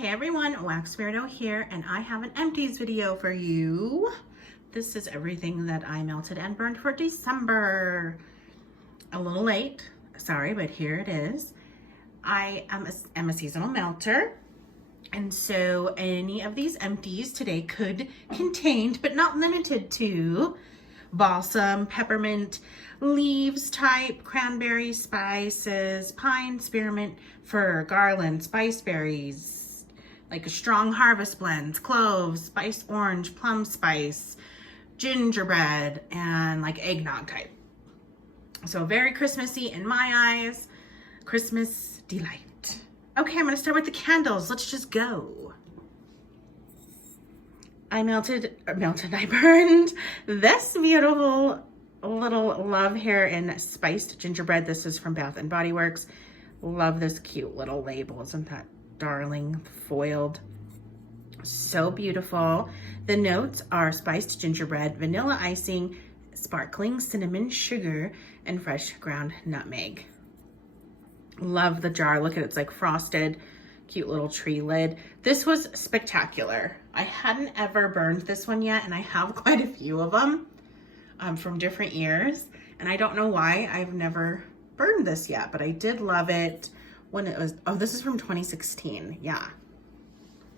Hey everyone, Wax Weirdo here, and I have an empties video for you. This is everything that I melted and burned for December. A little late, sorry, but here it is. I am a seasonal melter, and so any of these empties today could contain, but not limited to, balsam, peppermint, leaves type, cranberry, spices, pine, spearmint, fir, garland, spice berries, like a strong harvest blends, cloves, spice orange, plum spice, gingerbread, and like eggnog type. So very Christmassy in my eyes. Christmas delight. Okay, I'm gonna start with the candles. Let's just go. I burned this beautiful little love here in spiced gingerbread. This is from Bath and Body Works. Love this cute little label. Isn't that darling, foiled? So beautiful. The notes are spiced gingerbread, vanilla icing, sparkling cinnamon sugar, and fresh ground nutmeg. Love the jar. Look at it, it's like frosted, cute little tree lid. This was spectacular. I hadn't ever burned this one yet, and I have quite a few of them from different years, and I don't know why I've never burned this yet, but I did love it when it was, oh, this is from 2016. Yeah,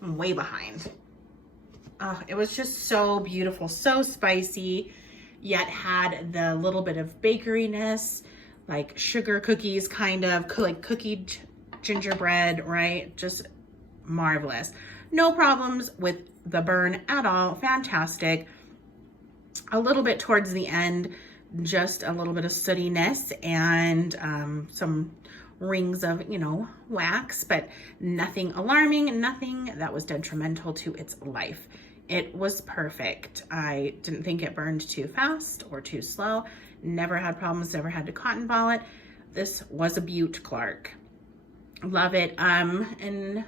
I'm way behind. It was just so beautiful, so spicy, yet had the little bit of bakeryness, like sugar cookies, kind of like cookie gingerbread, right? Just marvelous. No problems with the burn at all. Fantastic. A little bit towards the end, just a little bit of sootiness and some rings of, wax, but nothing alarming, nothing that was detrimental to its life. It was perfect. I didn't think it burned too fast or too slow. Never had problems, never had to cotton ball it. This was a beaut, Clark. Love it. And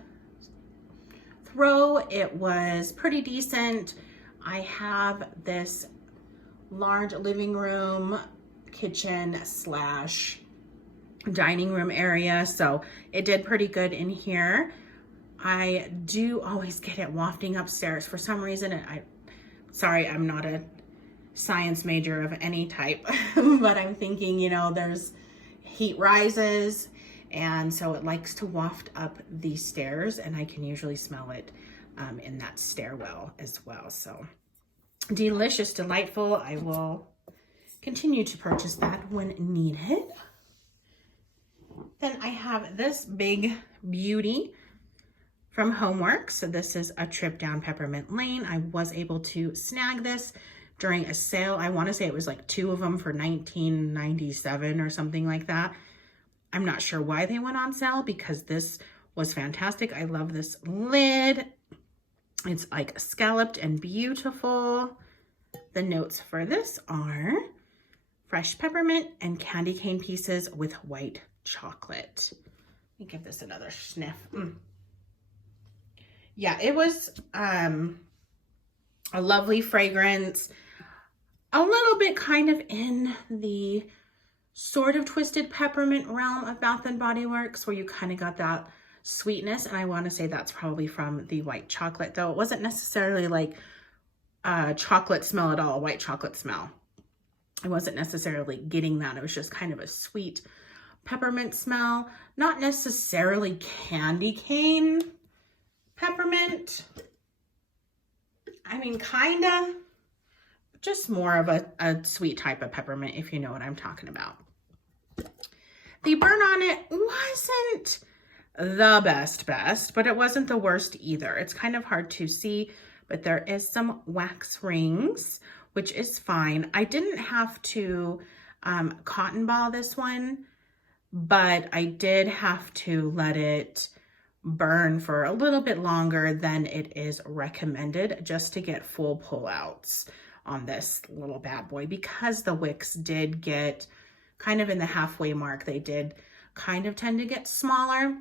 throw, it was pretty decent. I have this large living room, kitchen / dining room area, so it did pretty good in here. I do always get it wafting upstairs for some reason. Sorry, I'm not a science major of any type, but I'm thinking, there's heat rises, and so it likes to waft up the stairs, and I can usually smell it in that stairwell as well. So delicious, delightful. I will continue to purchase that when needed. Then I have this big beauty from Homeworks. So this is a trip down Peppermint Lane. I was able to snag this during a sale. I want to say it was like 2 of them for $19.97 or something like that. I'm not sure why they went on sale because this was fantastic. I love this lid. It's like scalloped and beautiful. The notes for this are fresh peppermint and candy cane pieces with white chocolate. Let me give this another sniff. Yeah, it was a lovely fragrance. A little bit kind of in the sort of twisted peppermint realm of Bath and Body Works, where you kind of got that sweetness, and I want to say that's probably from the white chocolate, though it wasn't necessarily like chocolate smell at all, white chocolate smell. I wasn't necessarily getting that. It was just kind of a sweet peppermint smell, not necessarily candy cane peppermint. I mean, kind of, just more of a sweet type of peppermint, if you know what I'm talking about. The burn on it wasn't the best, but it wasn't the worst either. It's kind of hard to see, but there is some wax rings, which is fine. I didn't have to cotton ball this one, but I did have to let it burn for a little bit longer than it is recommended, just to get full pullouts on this little bad boy, because the wicks did get kind of in the halfway mark. They did kind of tend to get smaller,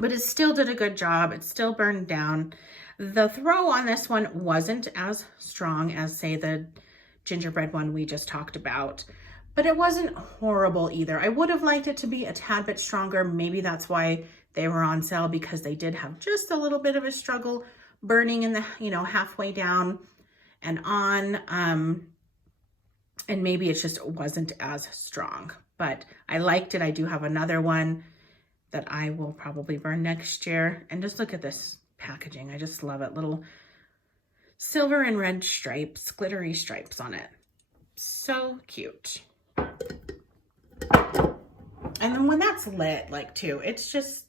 but it still did a good job. It still burned down. The throw on this one wasn't as strong as, say, the gingerbread one we just talked about, but it wasn't horrible either. I would have liked it to be a tad bit stronger. Maybe that's why they were on sale, because they did have just a little bit of a struggle burning in the, you know, halfway down and on. And maybe it just wasn't as strong, but I liked it. I do have another one that I will probably burn next year. And just look at this packaging. I just love it. Little silver and red stripes, glittery stripes on it. So cute. And then when that's lit, like too, it's just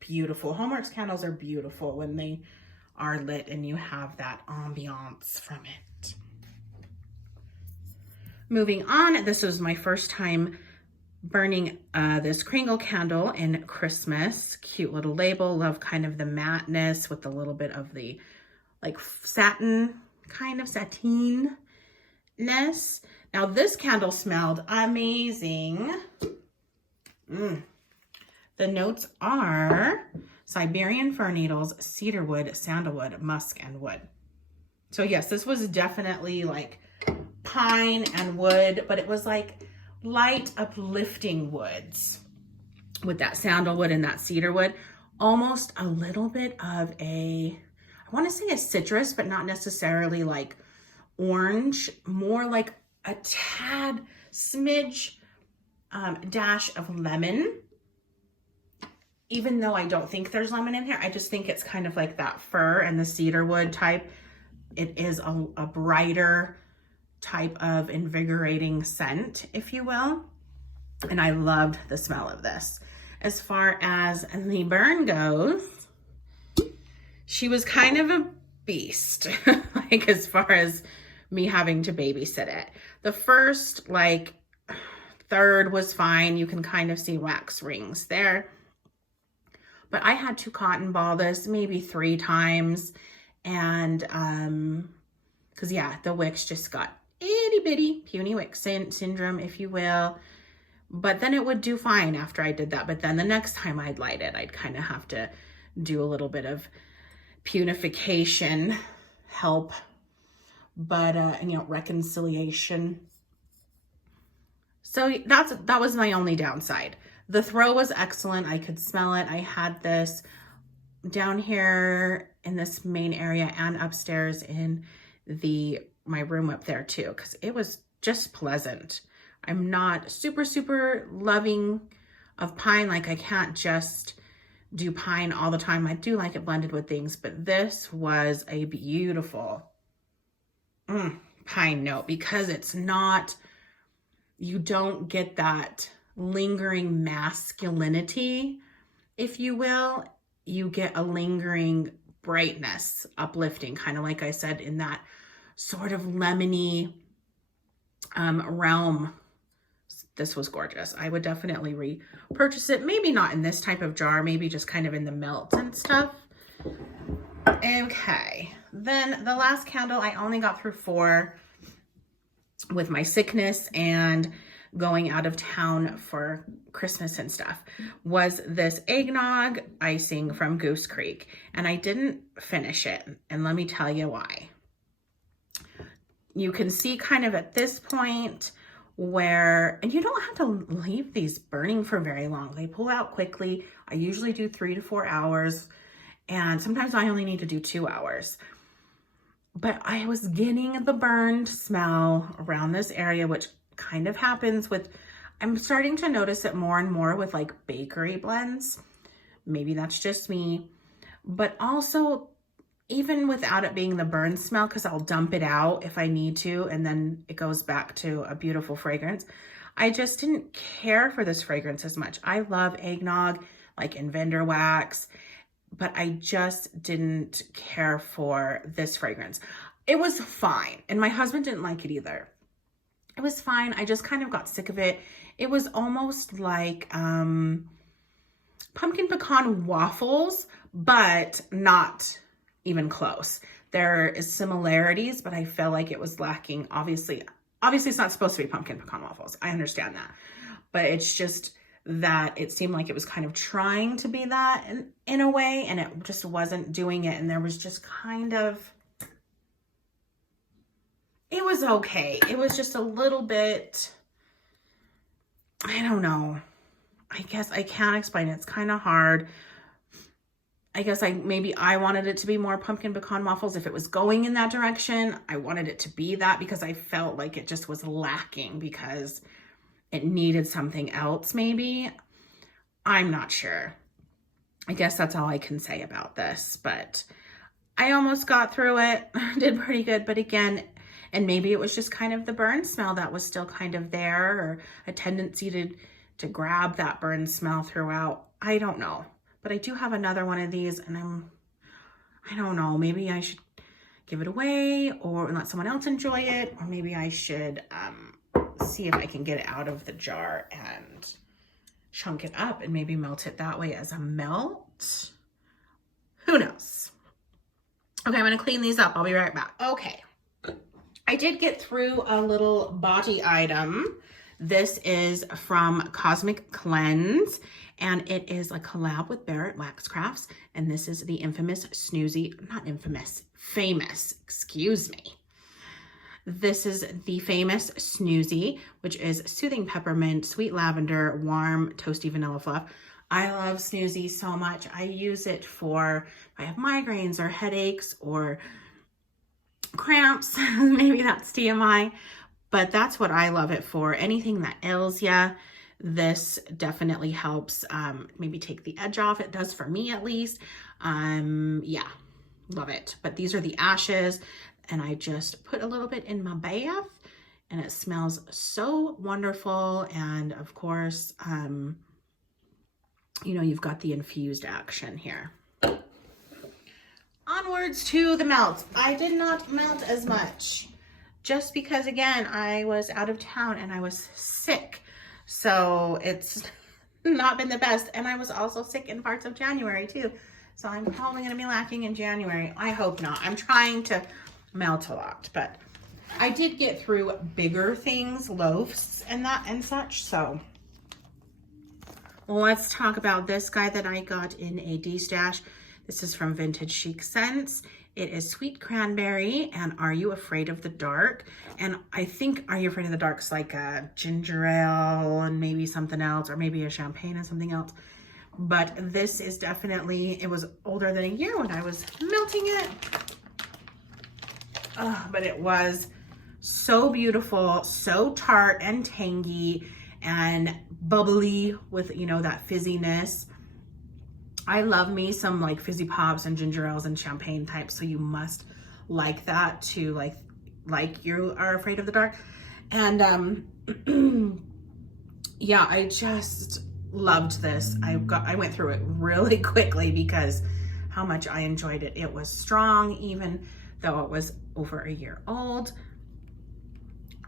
beautiful. Homeworks candles are beautiful when they are lit and you have that ambiance from it. Moving on, this was my first time burning this Kringle candle in Christmas. Cute little label. Love kind of the matteness with a little bit of the like satin, kind of satinness. Now this candle smelled amazing. The notes are Siberian fir needles, cedarwood, sandalwood, musk, and wood. So yes, this was definitely like pine and wood, but it was like light uplifting woods with that sandalwood and that cedarwood. Almost a little bit of a, I want to say a citrus, but not necessarily like orange, more like a tad smidge dash of lemon. Even though I don't think there's lemon in here, I just think it's kind of like that fir and the cedarwood type. It is a brighter type of invigorating scent, if you will. And I loved the smell of this. As far as the burn goes, she was kind of a beast, like as far as me having to babysit it. The first like third was fine. You can kind of see wax rings there. But I had to cotton ball this maybe 3 times. And because yeah, the wicks just got itty bitty, puny wick syndrome, if you will. But then it would do fine after I did that. But then the next time I'd light it, I'd kind of have to do a little bit of punification help, but you know, reconciliation. So that was my only downside. The throw was excellent. I could smell it. I had this down here in this main area and upstairs in my room up there too, because it was just pleasant. I'm not super loving of pine. Like I can't just do pine all the time. I do like it blended with things, but this was a beautiful pine note, because it's not, you don't get that lingering masculinity, if you will. You get a lingering brightness, uplifting, kind of like I said, in that sort of lemony realm. This was gorgeous. I would definitely repurchase it. Maybe not in this type of jar, maybe just kind of in the melt and stuff. Okay, then the last candle, I only got through 4 with my sickness and going out of town for Christmas and stuff, was this eggnog icing from Goose Creek. And I didn't finish it. And let me tell you why. You can see kind of at this point where, and you don't have to leave these burning for very long. They pull out quickly. I usually do 3 to 4 hours. And sometimes I only need to do 2 hours. But I was getting the burned smell around this area, which kind of happens with, I'm starting to notice it more and more with like bakery blends. Maybe that's just me, but also even without it being the burn smell, because I'll dump it out if I need to, and then it goes back to a beautiful fragrance. I just didn't care for this fragrance as much. I love eggnog, like in vendor wax, but I just didn't care for this fragrance. It was fine, and my husband didn't like it either. It was fine. I just kind of got sick of it. It was almost like pumpkin pecan waffles, but not even close. There is similarities, but I felt like it was lacking. Obviously it's not supposed to be pumpkin pecan waffles. I understand that, but it's just that it seemed like it was kind of trying to be that in a way, and it just wasn't doing it. And there was just kind of, it was okay. It was just a little bit I don't know. I guess I can't explain it. It's kind of hard. I guess maybe I wanted it to be more pumpkin pecan waffles. If it was going in that direction, I wanted it to be that because I felt like it just was lacking because it needed something else maybe. I'm not sure. I guess that's all I can say about this, but I almost got through it. Did pretty good, but again, and maybe it was just kind of the burn smell that was still kind of there, or a tendency to grab that burn smell throughout. I don't know. But I do have another one of these, and I don't know, maybe I should give it away or let someone else enjoy it, or maybe I should see if I can get it out of the jar and chunk it up and maybe melt it that way as a melt. Who knows? Okay, I'm gonna clean these up. I'll be right back. Okay, I did get through a little body item. This is from Cosmic Cleanse, and it is a collab with Barrett Wax Crafts, and this is the infamous famous, excuse me. This is the famous Snoozy, which is soothing peppermint, sweet lavender, warm, toasty vanilla fluff. I love Snoozy so much. I use it for if I have migraines or headaches or cramps. Maybe that's TMI, but that's what I love it for. Anything that ails ya, this definitely helps maybe take the edge off. It does for me at least. Yeah, love it. But these are the ashes, and I just put a little bit in my bath, and it smells so wonderful. And of course, you know, you've got the infused action here. Onwards to the melt. I did not melt as much just because, again, I was out of town and I was sick. So it's not been the best. And I was also sick in parts of January too. So I'm probably going to be lacking in January. I hope not. I'm trying to melt a lot, but I did get through bigger things, loaves and that and such. So let's talk about this guy that I got in a D-stash. This is from Vintage Chic Scents. It is Sweet Cranberry and Are You Afraid of the Dark? And I think Are You Afraid of the Dark's like a ginger ale and maybe something else, or maybe a champagne and something else. But this is definitely, it was older than a year when I was melting it. But it was so beautiful, so tart and tangy and bubbly with, you know, that fizziness. I love me some like fizzy pops and ginger ales and champagne types, so you must like that to like You Are Afraid of the Dark. And yeah, I just loved this. I went through it really quickly because how much I enjoyed it. It was strong even though it was over a year old.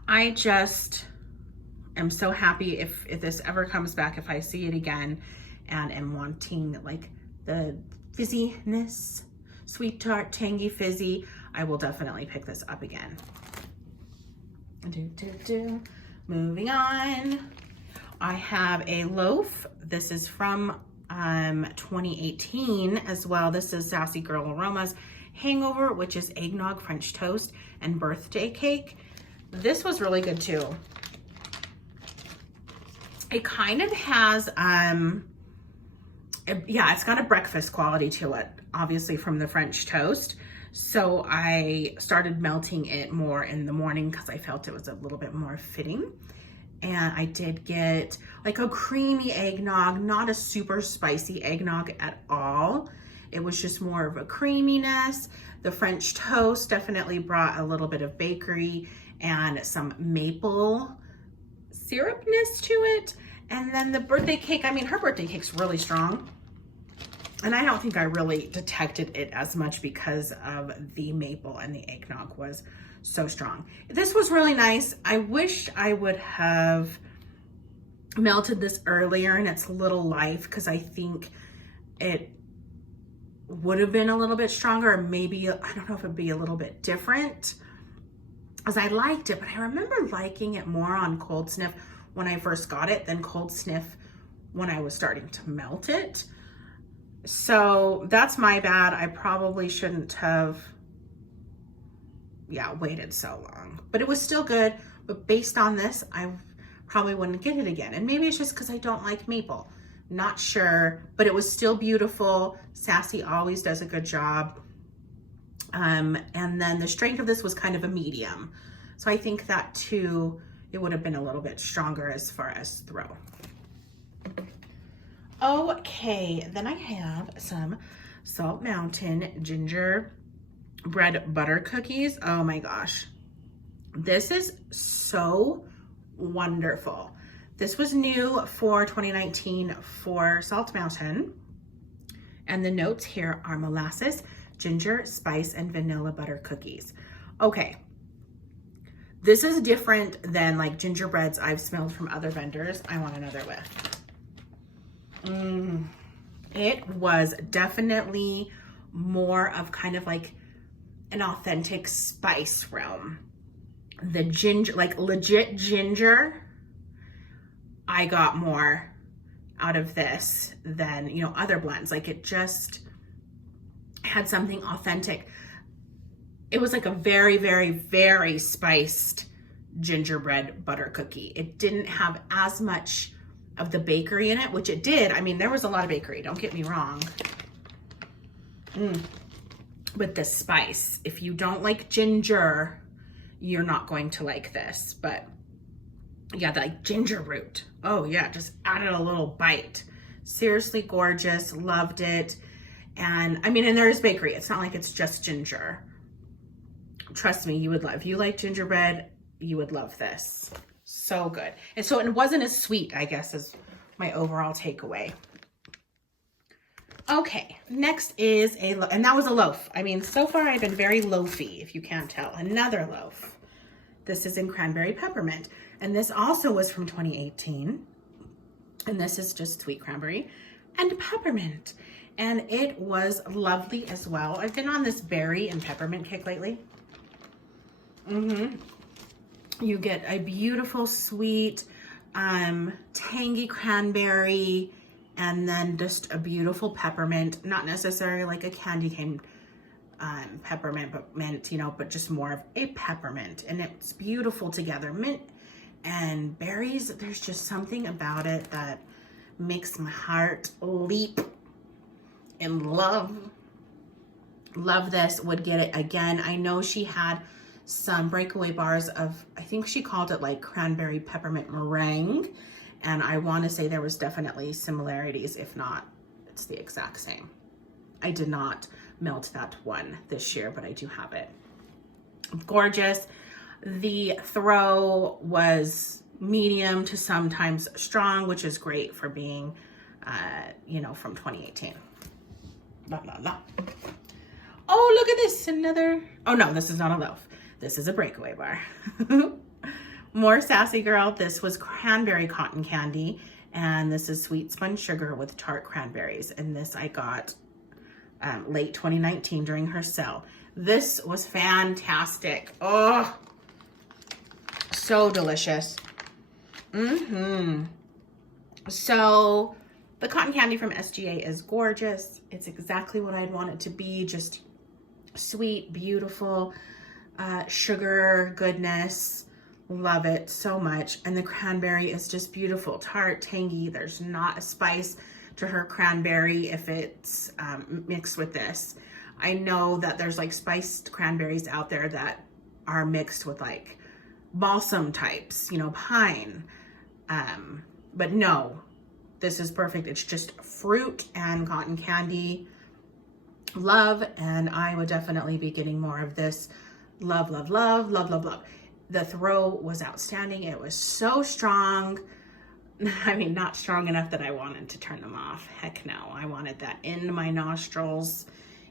I just am so happy if this ever comes back, if I see it again and am wanting like the fizziness, sweet tart, tangy, fizzy, I will definitely pick this up again. Moving on, I have a loaf. This is from 2018 as well. This is Sassy Girl Aromas Hangover, which is eggnog, French toast, and birthday cake. This was really good too. It kind of has, yeah, it's got a breakfast quality to it, obviously from the French toast. So I started melting it more in the morning because I felt it was a little bit more fitting. And I did get like a creamy eggnog, not a super spicy eggnog at all. It was just more of a creaminess. The French toast definitely brought a little bit of bakery and some maple syrupness to it. And then the birthday cake, I mean, her birthday cake's really strong. And I don't think I really detected it as much because of the maple, and the eggnog was so strong. This was really nice. I wish I would have melted this earlier in its little life because I think it would have been a little bit stronger, or maybe, I don't know if it'd be a little bit different, as I liked it, but I remember liking it more on cold sniff when I first got it than cold sniff when I was starting to melt it. So that's my bad. I probably shouldn't have, yeah, waited so long, but it was still good. But based on this, I probably wouldn't get it again. And maybe it's just because I don't like maple. Not sure, but it was still beautiful. Sassy always does a good job. And then the strength of this was kind of a medium. So I think that too, it would have been a little bit stronger as far as throw. Okay, then I have some Salt Mountain gingerbread butter cookies. Oh my gosh. This is so wonderful. This was new for 2019 for Salt Mountain. And the notes here are molasses, ginger, spice, and vanilla butter cookies. Okay. This is different than like gingerbreads I've smelled from other vendors. I want another whiff. It was definitely more of kind of like an authentic spice realm. The ginger, like legit ginger, I got more out of this than, you know, other blends. Like it just had something authentic. It was like a very, very, very spiced gingerbread butter cookie. It didn't have as much of the bakery in it, which it did. I mean, there was a lot of bakery, don't get me wrong. But the spice, if you don't like ginger, you're not going to like this. But yeah, the like ginger root. Oh yeah, just added a little bite. Seriously gorgeous, loved it. And I mean, and there's bakery. It's not like it's just ginger. Trust me, you would love, if you like gingerbread, you would love this. So good. And so it wasn't as sweet, I guess, is my overall takeaway. Okay, next is and that was a loaf. I mean, so far I've been very loafy, if you can't tell. Another loaf. This is in cranberry peppermint. And this also was from 2018. And this is just sweet cranberry and peppermint. And it was lovely as well. I've been on this berry and peppermint kick lately. You get a beautiful, sweet, tangy cranberry, and then just a beautiful peppermint. Not necessarily like a candy cane peppermint, but mint, you know, but just more of a peppermint. And it's beautiful together. Mint and berries, there's just something about it that makes my heart leap in love. Love this, would get it again. I know she had some breakaway bars of, I think she called it like cranberry peppermint meringue. And I want to say there was definitely similarities. If not, it's the exact same. I did not melt that one this year, but I do have it. Gorgeous. The throw was medium to sometimes strong, which is great for being, you know, from 2018. Blah, blah, blah. Oh, look at this. Another, oh no, this is not a loaf. This is a breakaway bar. More Sassy Girl. This was cranberry cotton candy. And this is sweet spun sugar with tart cranberries. And this I got late 2019 during her sale. This was fantastic. Oh, so delicious. So the cotton candy from SGA is gorgeous. It's exactly what I'd want it to be. Just sweet, beautiful, sugar goodness. Love it so much. And the cranberry is just beautiful, tart, tangy. There's not a spice to her cranberry if it's mixed with this. I know that there's like spiced cranberries out there that are mixed with like balsam types, you know, pine. But no, this is perfect. It's just fruit and cotton candy. Love, and I would definitely be getting more of this. Love, love, love, love, love, love. The throw was outstanding. It was so strong. I mean, not strong enough that I wanted to turn them off. Heck no. I wanted that in my nostrils.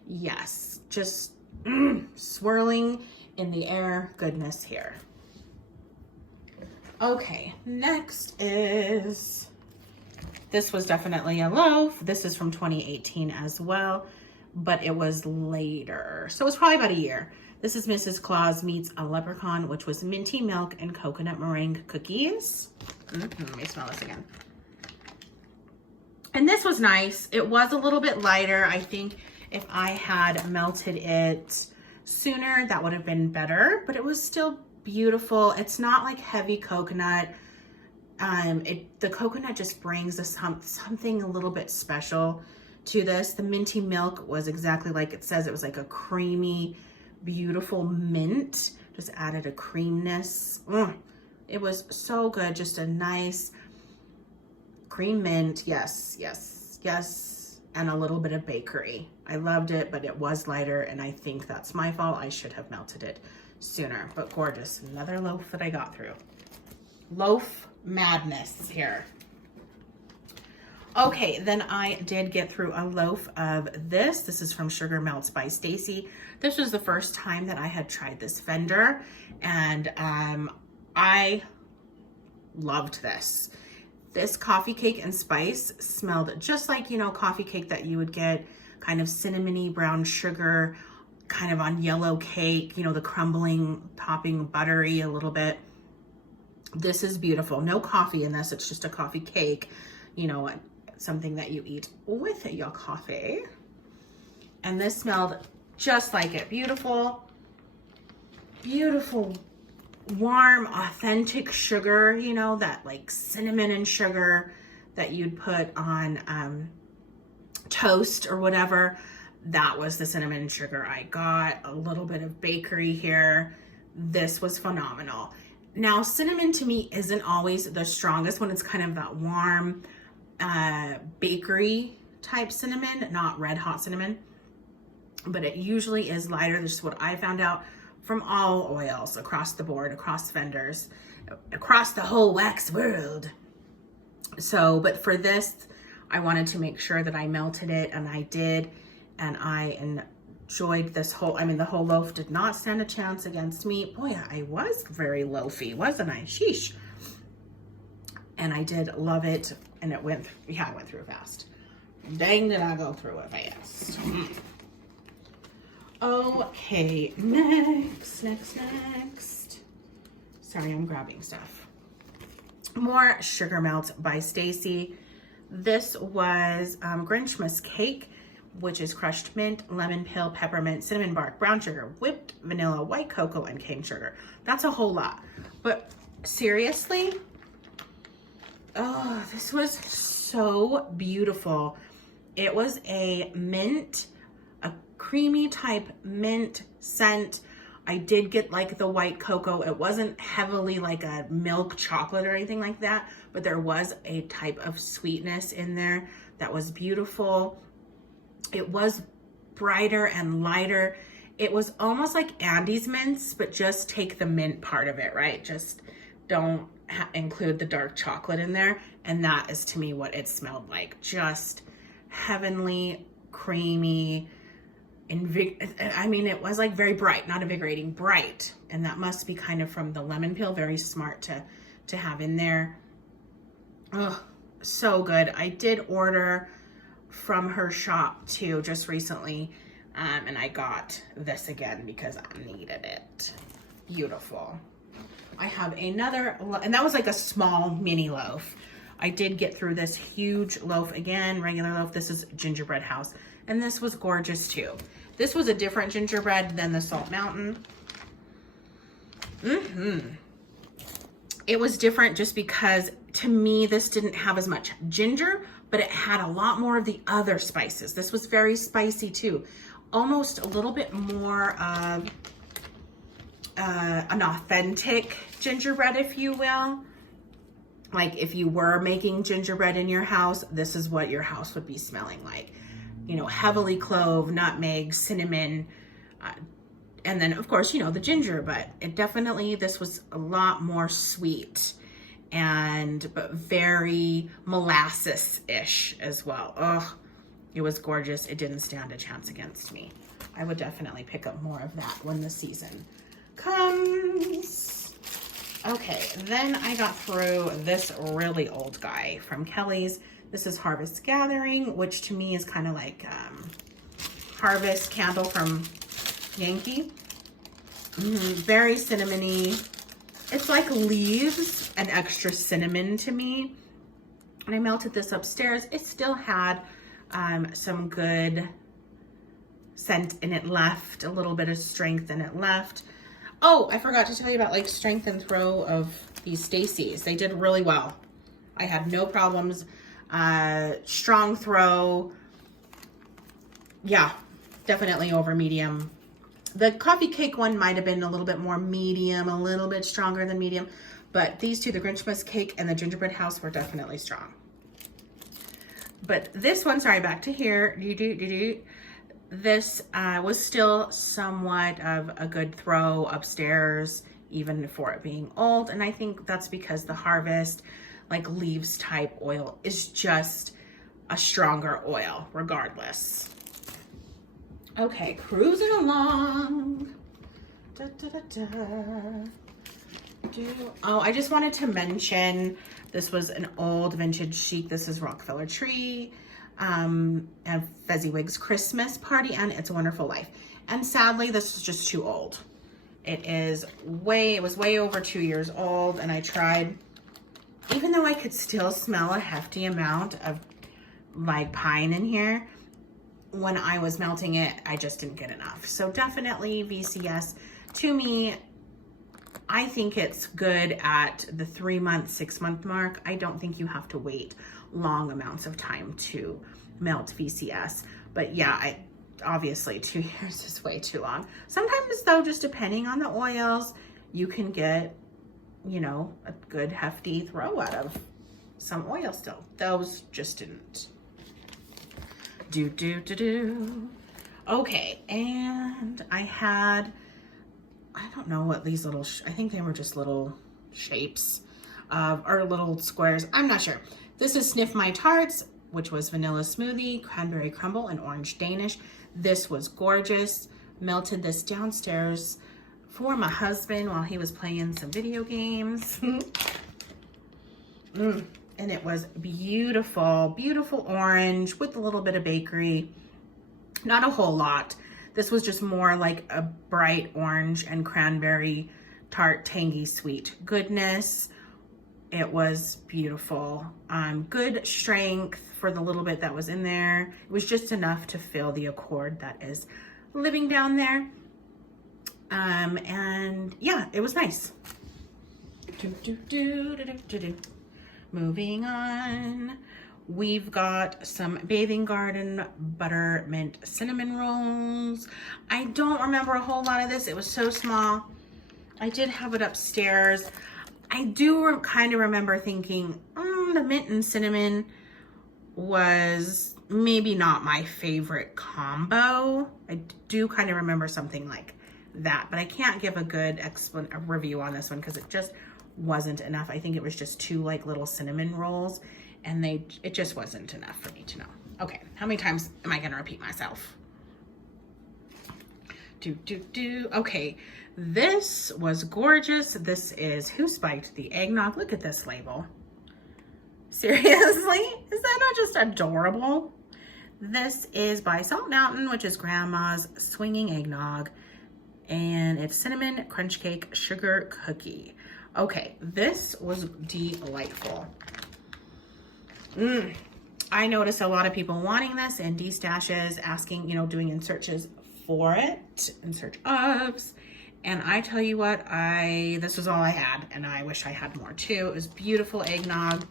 Yes, just swirling in the air goodness here. Okay, next is, this was definitely a loaf. This is from 2018 as well, but it was later. So it was probably about a year. This is Mrs. Claus Meets a Leprechaun, which was minty milk and coconut meringue cookies. Let me smell this again. And this was nice. It was a little bit lighter. I think if I had melted it sooner, that would have been better, but it was still beautiful. It's not like heavy coconut. The coconut just brings something a little bit special to this. The minty milk was exactly like it says. It was like a creamy, beautiful mint. Just added a creaminess. It was so good. Just a nice cream mint. Yes, yes, yes. And a little bit of bakery. I loved it, but it was lighter, and I think that's my fault. I should have melted it sooner, but gorgeous. Another loaf that I got through. Loaf madness here. Okay, then I did get through a loaf of this. This is from Sugar Melts by Stacy. This was the first time that I had tried this vendor, and I loved this. This coffee cake and spice smelled just like, you know, coffee cake that you would get, kind of cinnamony brown sugar, kind of on yellow cake, you know, the crumbling, topping buttery a little bit. This is beautiful. No coffee in this. It's just a coffee cake, you know, something that you eat with your coffee. And this smelled just like it. Beautiful, beautiful, warm, authentic sugar, you know, that like cinnamon and sugar that you'd put on toast or whatever. That was the cinnamon and sugar I got. A little bit of bakery here. This was phenomenal. Now, cinnamon to me isn't always the strongest when it's kind of that warm bakery type cinnamon, not red hot cinnamon, but it usually is lighter. This is what I found out from all oils across the board, across vendors, across the whole wax world. So, but for this, I wanted to make sure that I melted it, and I did, and I enjoyed this whole, I mean, the whole loaf did not stand a chance against me. Boy, I was very loafy, wasn't I? Sheesh. And I did love it, and it went, yeah, it went through fast. Dang, did I go through it fast. Okay, next. Sorry, I'm grabbing stuff. More Sugar Melt by Stacy. This was Grinchmas cake, which is crushed mint, lemon peel, peppermint, cinnamon bark, brown sugar, whipped vanilla, white cocoa, and cane sugar. That's a whole lot. But seriously, oh, this was so beautiful. It was a mint, a creamy type mint scent. I did get like the white cocoa. It wasn't heavily like a milk chocolate or anything like that, but there was a type of sweetness in there that was beautiful. It was brighter and lighter. It was almost like Andes mints, but just take the mint part of it, right? Just don't include the dark chocolate in there. And that is to me what it smelled like. Just heavenly, creamy, I mean, it was like very bright, not invigorating, bright. And that must be kind of from the lemon peel. Very smart to have in there. Oh, so good. I did order from her shop too, just recently. And I got this again because I needed it. Beautiful. I have another, and that was like a small mini loaf. I did get through this huge loaf again, regular loaf. This is Gingerbread House. And this was gorgeous too. This was a different gingerbread than the Salt Mountain. It was different just because to me, this didn't have as much ginger, but it had a lot more of the other spices. This was very spicy too. Almost a little bit more of an authentic gingerbread, if you will. Like if you were making gingerbread in your house, this is what your house would be smelling like. You know, heavily clove, nutmeg, cinnamon, and then of course, you know, the ginger, but it definitely, this was a lot more sweet but very molasses-ish as well. Oh, it was gorgeous. It didn't stand a chance against me. I would definitely pick up more of that when the season comes. Okay, then I got through this really old guy from Kelly's. This is Harvest Gathering, which to me is kind of like Harvest Candle from Yankee. Very cinnamony. It's like leaves and extra cinnamon to me. And I melted this upstairs. It still had some good scent in it left, a little bit of strength in it left. Oh, I forgot to tell you about like strength and throw of these Stacy's. They did really well. I had no problems. Strong throw. Yeah, definitely over medium. The coffee cake one might have been a little bit more medium, a little bit stronger than medium, but these two, the Grinchmas cake and the gingerbread house, were definitely strong. But this one, sorry, back to here. This was still somewhat of a good throw upstairs, even for it being old. And I think that's because the Harvest, like leaves type oil, is just a stronger oil regardless. Okay, cruising along. Da, da, da, da. Oh, I just wanted to mention, this was an old vintage chic. This is Rockefeller Tree, and Fezziwig's Christmas Party, and It's a Wonderful Life. And sadly, this is just too old. It was way over 2 years old, and I tried, even though I could still smell a hefty amount of like pine in here, when I was melting it, I just didn't get enough. So definitely VCS. To me, I think it's good at the 3 month, 6 month mark. I don't think you have to wait long amounts of time to melt VCS. But yeah, obviously 2 years is way too long. Sometimes though, just depending on the oils, you can get, you know, a good hefty throw out of some oil still. Those just didn't. Okay, and I had, I don't know what these little, I think they were just little shapes or little squares. I'm not sure. This is Sniff My Tarts, which was vanilla smoothie, cranberry crumble, and orange Danish. This was gorgeous. Melted this downstairs for my husband while he was playing some video games. And it was beautiful, beautiful orange with a little bit of bakery. Not a whole lot. This was just more like a bright orange and cranberry tart, tangy, sweet goodness. It was beautiful. Good strength for the little bit that was in there. It was just enough to fill the accord that is living down there. And yeah, it was nice. Moving on, we've got some Bathing Garden Buttermint Cinnamon Rolls. I don't remember a whole lot of this. It was so small. I did have it upstairs. I do kind of remember thinking, the mint and cinnamon was maybe not my favorite combo. I do kind of remember something like that, but I can't give a good review on this one because it just wasn't enough. I think it was just two like little cinnamon rolls, and it just wasn't enough for me to know. Okay, how many times am I gonna repeat myself? Okay, this was gorgeous. This is Who Spiked the Eggnog? Look at this label. Seriously, is that not just adorable? This is by Salt Mountain, which is Grandma's Swinging Eggnog, and it's cinnamon crunch cake sugar cookie. Okay, this was delightful. I noticed a lot of people wanting this in D-stashes, asking, doing in searches for it, in search ofs. And I tell you what, this was all I had, and I wish I had more too. It was beautiful eggnog.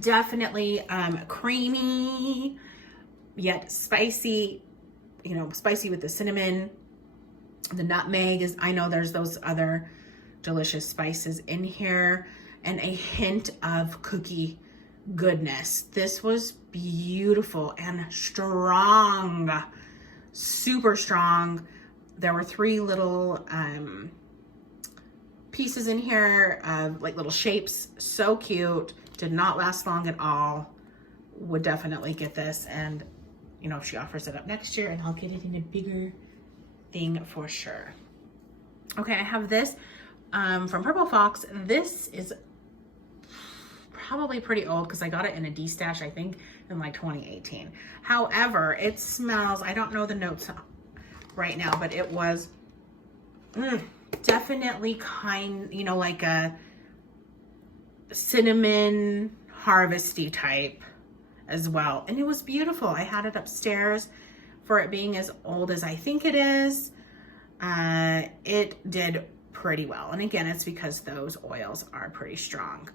Definitely creamy, yet spicy, spicy with the cinnamon. The nutmeg is, I know there's those other delicious spices in here, and a hint of cookie goodness. This was beautiful and strong, super strong. There were 3 little pieces in here of like little shapes, so cute. Did not last long at all. Would definitely get this, and if she offers it up next year, and I'll get it in a bigger thing for sure. Okay, I have this from Purple Fox. This is probably pretty old because I got it in a D-stash, I think, in like 2018. However, it smells, I don't know the notes right now, but it was definitely like a cinnamon harvesty type as well. And it was beautiful. I had it upstairs for it being as old as I think it is. It did pretty well. And again, it's because those oils are pretty strong.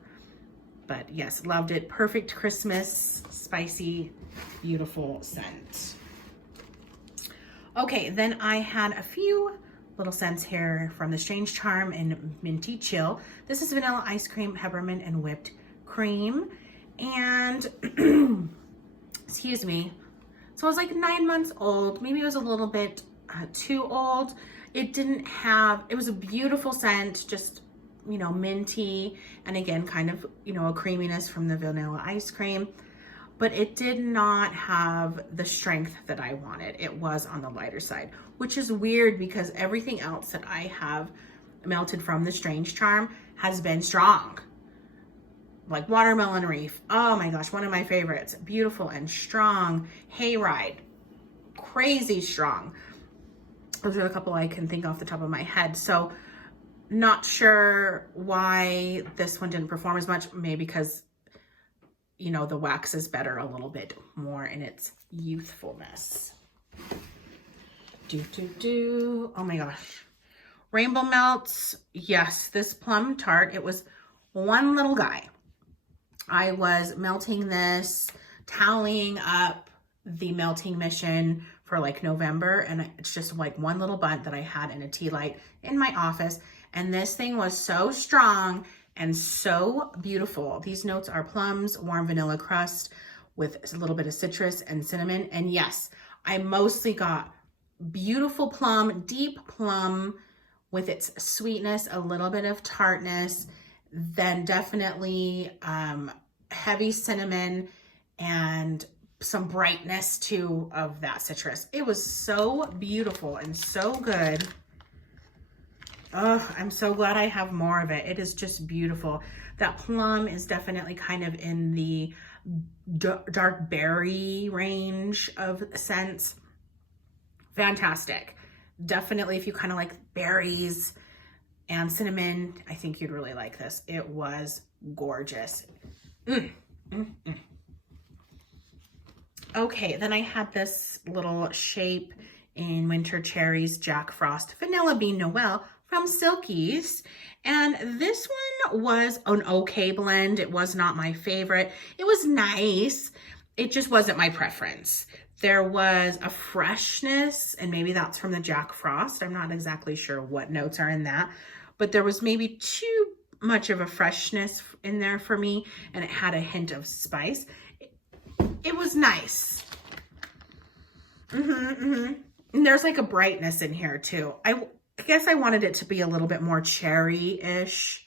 But yes, loved it. Perfect Christmas, spicy, beautiful scent. Okay, then I had a few little scents here from the Strange Charm and Minty Chill. This is vanilla ice cream, peppermint, and whipped cream. And, excuse me, so it was like 9 months old. Maybe it was a little bit too old. It was a beautiful scent, just, you know, minty, and again, kind of, you know, a creaminess from the vanilla ice cream, but it did not have the strength that I wanted. It was on the lighter side, which is weird because everything else that I have melted from the Strange Charm has been strong. Like Watermelon Reef, oh my gosh, one of my favorites. Beautiful and strong. Hayride, crazy strong. Those are a couple I can think off the top of my head. So not sure why this one didn't perform as much. Maybe because, you know, the wax is better a little bit more in its youthfulness. Oh my gosh. Rainbow Melts. Yes, this plum tart, it was one little guy. I was melting this, toweling up the melting mission for like November, and it's just like one little bunt that I had in a tea light in my office, and this thing was so strong and so beautiful. These notes are plums, warm vanilla crust with a little bit of citrus and cinnamon, and yes, I mostly got beautiful plum, deep plum with its sweetness, a little bit of tartness, then definitely heavy cinnamon and some brightness too of that citrus. It was so beautiful and so good. Oh, I'm so glad I have more of it. It is just beautiful. That plum is definitely kind of in the dark berry range of scents. Fantastic. Definitely if you kind of like berries and cinnamon, I think you'd really like this. It was gorgeous. Okay, then I had this little shape in Winter Cherries Jack Frost Vanilla Bean Noel from Silkies. And this one was an okay blend. It was not my favorite. It was nice. It just wasn't my preference. There was a freshness, and maybe that's from the Jack Frost. I'm not exactly sure what notes are in that, but there was maybe too much of a freshness in there for me, and it had a hint of spice. It was nice. And there's like a brightness in here too. I guess I wanted it to be a little bit more cherry-ish,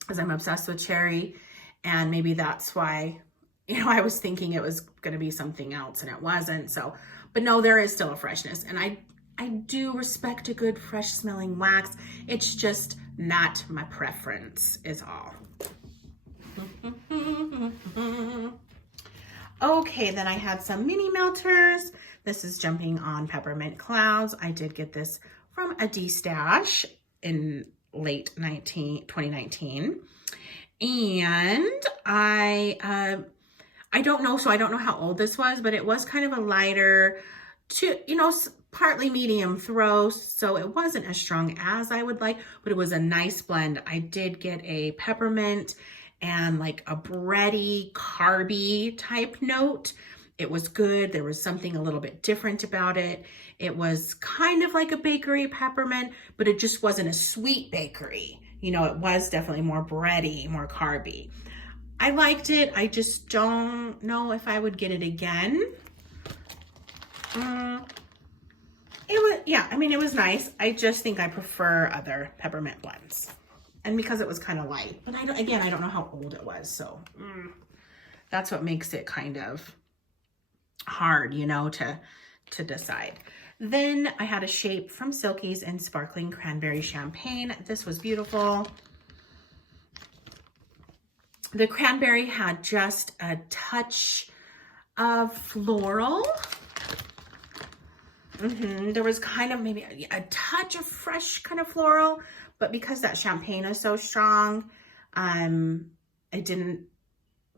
because I'm obsessed with cherry, and maybe that's why, you know, I was thinking it was going to be something else and it wasn't. So, but no, there is still a freshness, and I do respect a good fresh smelling wax. It's just not my preference is all. Okay, then I had some mini melters. This is Jumping on Peppermint Clouds. I did get this from a D-stash in late 2019. And I don't know, so I don't know how old this was, but it was kind of a lighter, partly medium throw, so it wasn't as strong as I would like, but it was a nice blend. I did get a peppermint and like a bready, carby type note. It was good. There was something a little bit different about it. It was kind of like a bakery peppermint, but it just wasn't a sweet bakery. You know, it was definitely more bready, more carby. I liked it. I just don't know if I would get it again. It was nice. I just think I prefer other peppermint blends. And because it was kind of light, but I don't know how old it was. So that's what makes it kind of hard, you know, to decide. Then I had a shape from Silkies in Sparkling Cranberry Champagne. This was beautiful. The cranberry had just a touch of floral. There was kind of maybe a touch of fresh kind of floral, but because that champagne is so strong, it didn't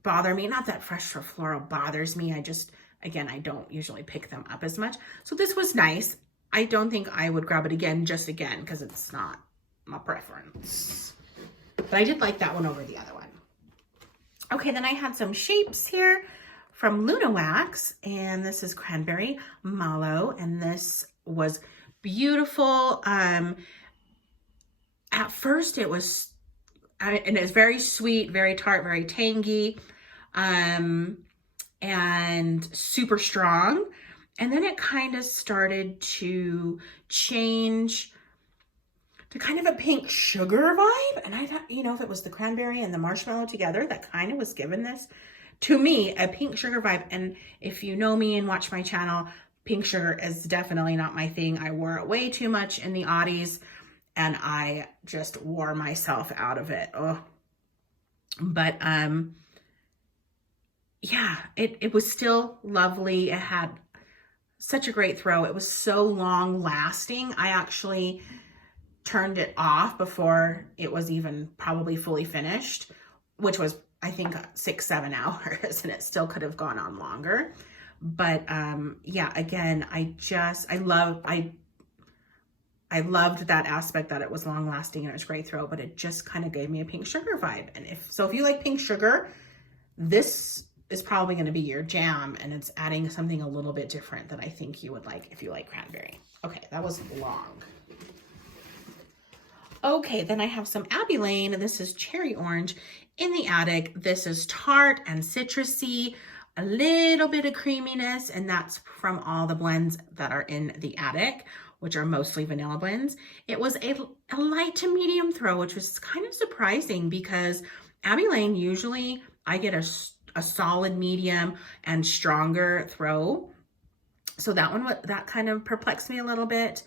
bother me. Not that fresh or floral bothers me. I don't usually pick them up as much. So this was nice. I don't think I would grab it again, because it's not my preference. But I did like that one over the other one. Okay, then I had some shapes here from Luna Wax, and this is Cranberry Mallow, and this was beautiful. At first it was, and it's very sweet, very tart, very tangy, and super strong. And then it kind of started to change to kind of a pink sugar vibe. And I thought, you know, if it was the cranberry and the marshmallow together, that kind of was given this, to me, a pink sugar vibe. And if you know me and watch my channel, pink sugar is definitely not my thing. I wore it way too much in the Oddies, and I just wore myself out of it. Oh. But yeah, it was still lovely. It had such a great throw. It was so long lasting. I actually turned it off before it was even probably fully finished, which was, I think, 6-7 hours, and it still could have gone on longer. But yeah, again, I loved that aspect, that it was long lasting and it was great throw, but it just kind of gave me a pink sugar vibe. And if you like pink sugar, this is probably going to be your jam, and it's adding something a little bit different that I think you would like if you like cranberry. Okay, that was long. Okay, then I have some Abbey Lane. This is Cherry Orange in the Attic. This is tart and citrusy, a little bit of creaminess, and that's from all the blends that are in the Attic, which are mostly vanilla blends. It was a light to medium throw, which was kind of surprising because Abbey Lane, usually I get a solid medium and stronger throw. So that one, that kind of perplexed me a little bit.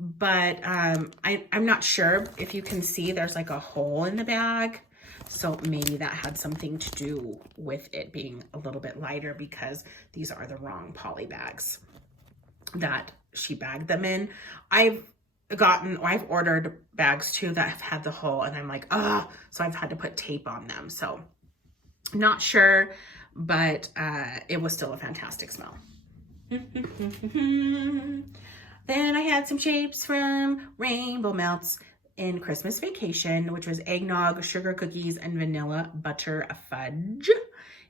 But I'm not sure if you can see there's like a hole in the bag. So maybe that had something to do with it being a little bit lighter, because these are the wrong poly bags that she bagged them in. I've ordered bags too that have had the hole, and I'm like, oh, so I've had to put tape on them. So not sure, but it was still a fantastic smell. Then I had some shapes from Rainbow Melts in Christmas Vacation, which was eggnog, sugar cookies, and vanilla butter fudge.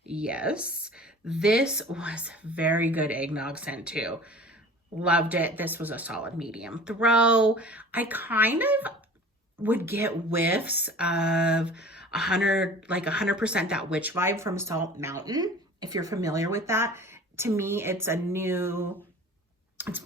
Yes, this was very good eggnog scent too. Loved it. This was a solid medium throw. I kind of would get whiffs of 100% that witch vibe from Salt Mountain, if you're familiar with that. To me, it's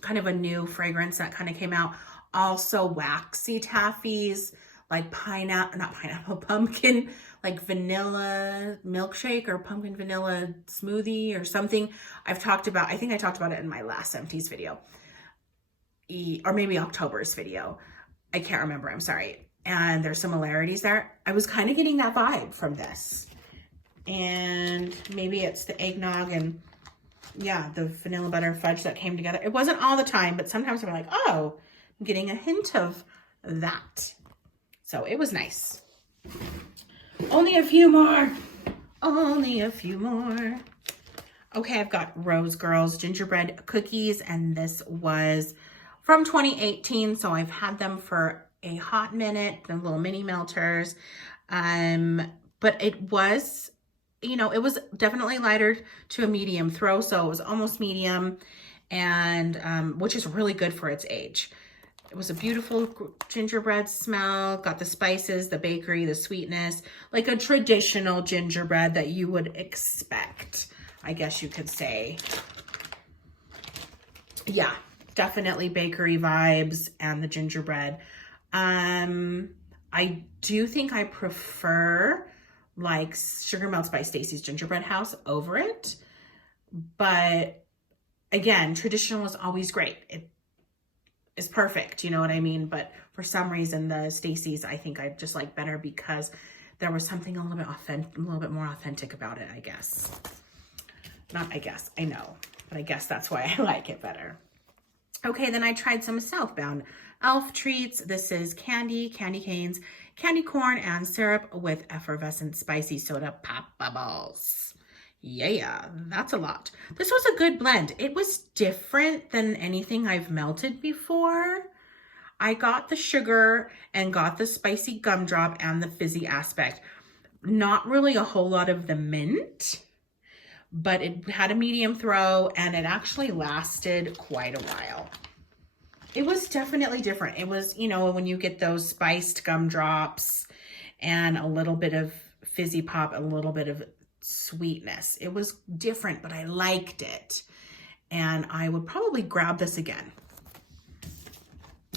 kind of a new fragrance that kind of came out. Also waxy taffies, like pumpkin, like vanilla milkshake or pumpkin vanilla smoothie or something. I think I talked about it in my last Empties video, or maybe October's video. I can't remember, I'm sorry. And there's similarities there. I was kind of getting that vibe from this. And maybe it's the eggnog and yeah, the vanilla butter fudge that came together. It wasn't all the time, but sometimes I'm like, oh, I'm getting a hint of that. So it was nice. Only a few more. Only a few more. Okay, I've got Rose Girls gingerbread cookies, and this was from 2018. So I've had them for a hot minute, the little mini melters. But it was, you know, it was definitely lighter to a medium throw, so it was almost medium, and which is really good for its age. It was a beautiful gingerbread smell, got the spices, the bakery, the sweetness, like a traditional gingerbread that you would expect, I guess you could say. Yeah, definitely bakery vibes and the gingerbread. I do think I prefer like Sugar Melts by Stacy's Gingerbread House over it. But again, traditional is always great. It is perfect, you know what I mean? But for some reason, the Stacy's I think I just like better because there was something a little bit more authentic about it, I guess. Not I guess, I know. But I guess that's why I like it better. Okay, then I tried some Southbound Elf treats. This is candy canes, candy corn, and syrup with effervescent spicy soda pop bubbles. Yeah, that's a lot. This was a good blend. It was different than anything I've melted before. I got the sugar and got the spicy gumdrop and the fizzy aspect. Not really a whole lot of the mint, but it had a medium throw and it actually lasted quite a while. It was definitely different. It was, you know, when you get those spiced gumdrops and a little bit of fizzy pop, a little bit of sweetness. It was different, but I liked it. And I would probably grab this again.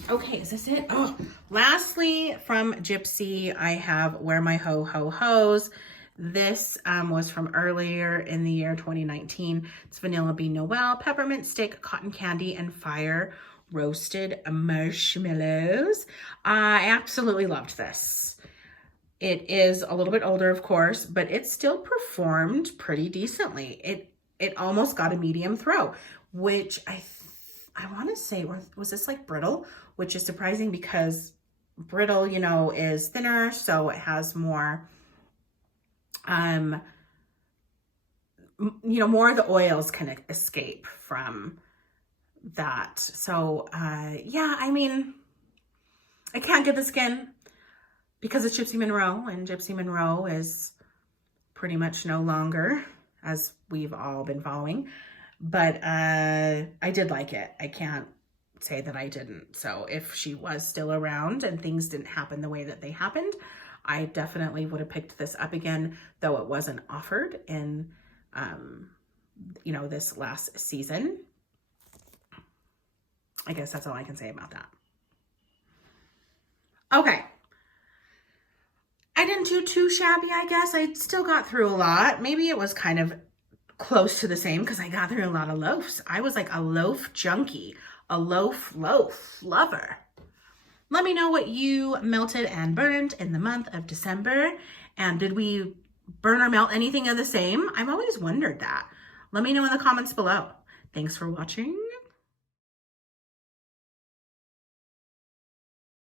Okay, is this it? Oh, lastly from Gypsy, I have Where My Ho Ho Ho's. This was from earlier in the year 2019. It's Vanilla Bean Noel, Peppermint Stick, Cotton Candy, and Fire Roasted Marshmallows. I absolutely loved this. It is a little bit older, of course, but it still performed pretty decently. It almost got a medium throw, which I want to say, was this like brittle? Which is surprising because brittle, you know, is thinner, so it has more, you know, more of the oils can escape from that. So, yeah, I mean, I can't get the skin because it's Gypsy Monroe, and Gypsy Monroe is pretty much no longer, as we've all been following. But I did like it. I can't say that I didn't. So if she was still around and things didn't happen the way that they happened, I definitely would have picked this up again, though it wasn't offered in, you know, this last season. I guess that's all I can say about that. Okay. I didn't do too shabby, I guess. I still got through a lot. Maybe it was kind of close to the same because I got through a lot of loaves. I was like a loaf junkie, a loaf lover. Let me know what you melted and burned in the month of December. And did we burn or melt anything of the same? I've always wondered that. Let me know in the comments below. Thanks for watching.